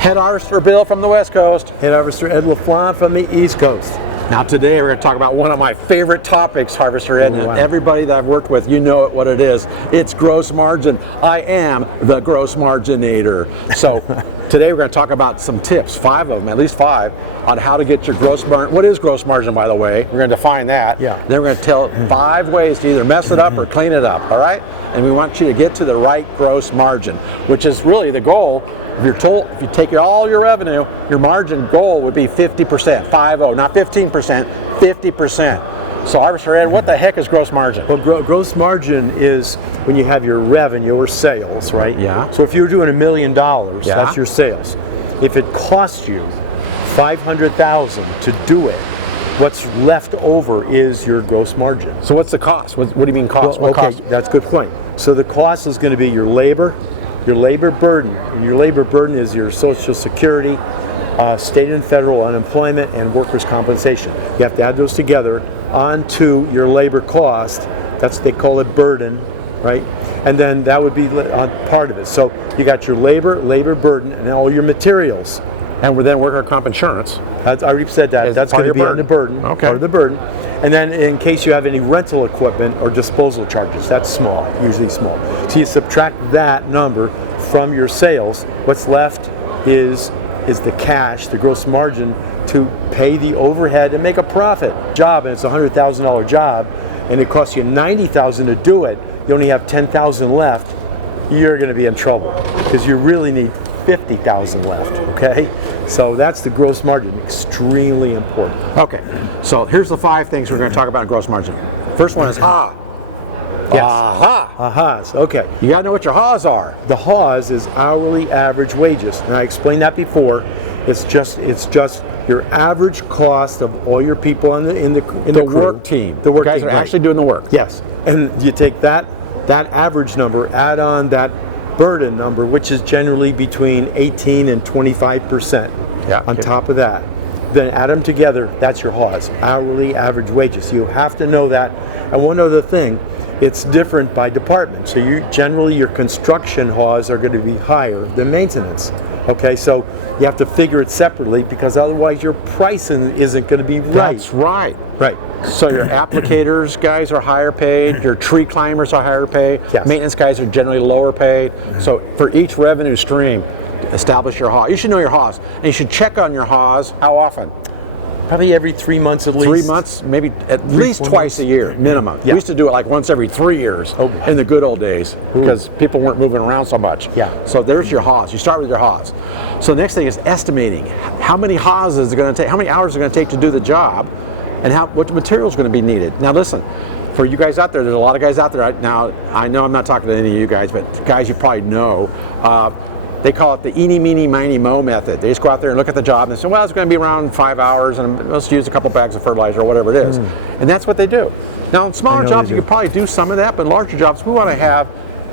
Head Harvester Bill from the West Coast. Head Harvester Ed LaFlamme from the East Coast. Now today we're going to talk about one of my favorite topics, Harvester Ed, and everybody that I've worked with, you know what it is. It's gross margin. I am the gross marginator. So today we're going to talk about some tips, 5 of them, at least 5, on how to get your gross margin. What is gross margin, by the way? We're going to define that. Yeah. Then we're going to tell 5 ways to either mess it up or clean it up, all right? And we want you to get to the right gross margin, which is really the goal. If you take all your revenue, your margin goal would be 50%, 50, not 15%, 50%. So Harvester Ed, what the heck is gross margin? Well, gross margin is when you have your revenue or sales, right? Yeah. So if you're doing $1 million, Yeah. that's your sales. If it costs you $500,000 to do it, what's left over is your gross margin. So what's the cost? What do you mean cost? Well, What okay, cost? that's a good point. So the cost is going to be your labor burden, and your labor burden is your Social Security, state and federal unemployment, and workers' compensation. You have to add those together onto your labor cost. They call it burden, right? And then that would be part of it. So you got your labor burden, and all your materials. And then worker comp insurance. I already said that. That's going to be on the burden. Okay. Part of the burden. And then in case you have any rental equipment or disposal charges, that's small, usually small. So you subtract that number from your sales. What's left is the cash, the gross margin, to pay the overhead and make a profit. Job, and it's a $100,000 job, and it costs you $90,000 to do it. You only have $10,000 left. You're going to be in trouble because you really need $50,000 left. Okay. So that's the gross margin, extremely important. Okay, so here's the 5 things we're going to talk about in gross margin. First one is HA. Yes. Aha. Ahas, okay. You got to know what your HAs are. The HAs is hourly average wages, and I explained that before. It's just your average cost of all your people in the crew, work team. The work guys team, are right. actually doing the work. Yes, and you take that average number, add on that burden number, which is generally between 18 and 25%. Yeah. On top of that, then add them together. That's your HAs, hourly average wages. You have to know that. And one other thing, it's different by department. So generally your construction HAs are going to be higher than maintenance. Okay, so you have to figure it separately because otherwise your pricing isn't going to be right. That's right. Right. So your applicators guys are higher paid, your tree climbers are higher paid, Yes. maintenance guys are generally lower paid. So for each revenue stream, establish your HA. You should know your HAs, and you should check on your HAs how often? Probably every 3 months at least. 3 months, maybe at least twice a year, minimum. Yeah. We used to do it like once every 3 years in the good old days because people weren't moving around so much. Yeah. So there's your HAs. You start with your HAs. So the next thing is estimating. How many HAs is it going to take? How many hours is it going to take to do the job? And what material is going to be needed? Now listen, for you guys out there, there's a lot of guys out there. Now, I know I'm not talking to any of you guys, but guys you probably know, they call it the eeny, meeny, miny, mo method. They just go out there and look at the job and say, well, it's going to be around 5 hours and let's use a couple bags of fertilizer or whatever it is. And that's what they do. Now, in smaller jobs, you could probably do some of that, but in larger jobs, we want to have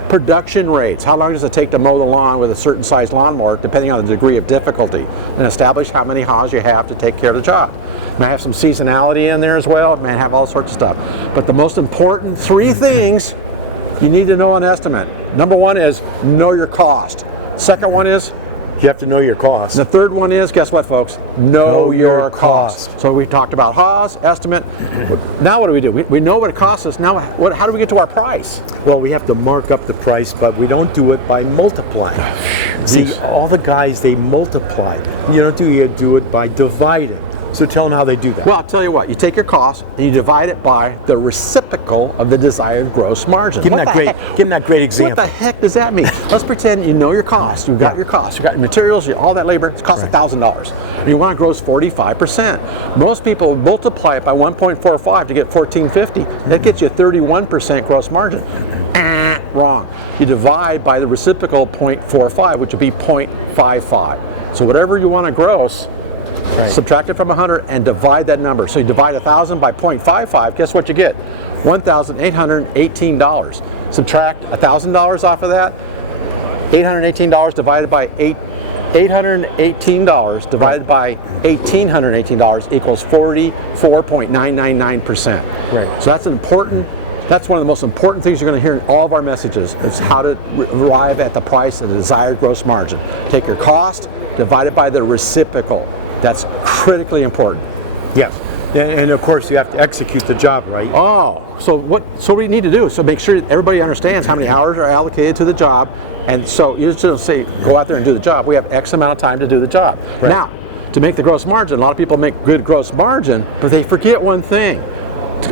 production rates. How long does it take to mow the lawn with a certain size lawnmower, depending on the degree of difficulty, and establish how many HAs you have to take care of the job. It may have some seasonality in there as well. It may have all sorts of stuff. But the most important 3 things you need to know an estimate. Number 1 is know your cost. Second one is You have to know your cost. the third one is, guess what, folks? Know your cost. So we talked about HAs, estimate. Now what do? We know what it costs us. Now, how do we get to our price? Well, we have to mark up the price, but we don't do it by multiplying. See, all the guys, they multiply. You do it by dividing. So tell them how they do that. Well, I'll tell you what. You take your cost and you divide it by the reciprocal of the desired gross margin. Give him that great example. What the heck does that mean? Let's pretend you know your cost. You've got your cost. You've got your materials, all that labor. It costs $1,000. And you want to gross 45%. Most people multiply it by 1.45 to get 1450. That gets you a 31% gross margin. Wrong. You divide by the reciprocal 0.45, which would be 0.55. So whatever you want to gross, subtract it from 100 and divide that number. So you divide 1,000 by 0.55, guess what you get? $1,818. Subtract $1,000 off of that, $818 divided by $818 divided by $1,818 equals 44.999%. Right. So that's an important That's one of the most important things you're going to hear in all of our messages is how to arrive at the price of the desired gross margin. Take your cost, divide it by the reciprocal. That's critically important. Yes. And of course, you have to execute the job, right? Oh, so what we need to do, so make sure everybody understands how many hours are allocated to the job. And so you just don't say, go out there and do the job. We have X amount of time to do the job. Right. Now, to make the gross margin, a lot of people make good gross margin, but they forget one thing.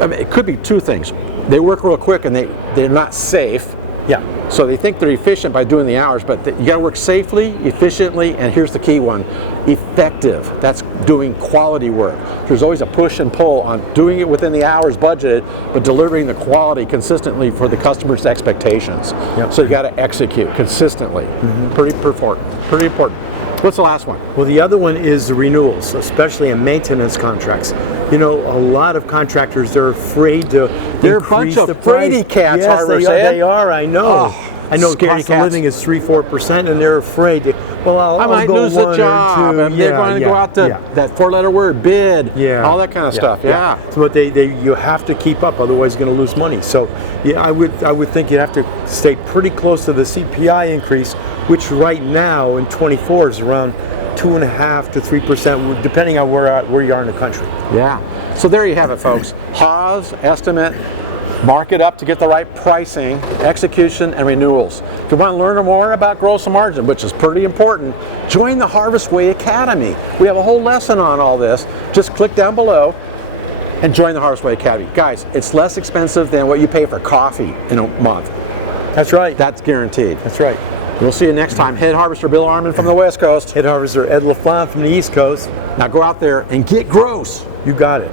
I mean, it could be two things. They work real quick and they're not safe. Yeah. So they think they're efficient by doing the hours, but you got to work safely, efficiently, and here's the key one, effective. That's doing quality work. There's always a push and pull on doing it within the hours budgeted, but delivering the quality consistently for the customer's expectations. Yep. So you got to execute consistently. Pretty important. What's the last one? Well, the other one is the renewals, especially in maintenance contracts. You know, a lot of contractors, they're afraid to They're a increase bunch the of fraidy price. cats, Yes, Harvard they said. they are, I know. Oh, I know scary cost of cats. living is 3-4%, and they're afraid to, well, I might go lose the one or job, two. and they're going to go out to that four-letter word, bid, all that kind of stuff. Yeah. So, but you have to keep up, otherwise you're going to lose money. So, yeah, I would think you have to stay pretty close to the CPI increase, which right now in 24 is around 2.5 to 3%, depending on where you are in the country. Yeah. So there you have it, folks. Haas, estimate, mark it up to get the right pricing, execution, and renewals. If you want to learn more about gross margin, which is pretty important, join the Harvest Way Academy. We have a whole lesson on all this. Just click down below and join the Harvest Way Academy. Guys, it's less expensive than what you pay for coffee in a month. That's right. That's guaranteed. That's right. We'll see you next time. Head Harvester Bill Arman from the West Coast. Head harvester Ed LaFlamme from the East Coast. Now go out there and get gross. You got it.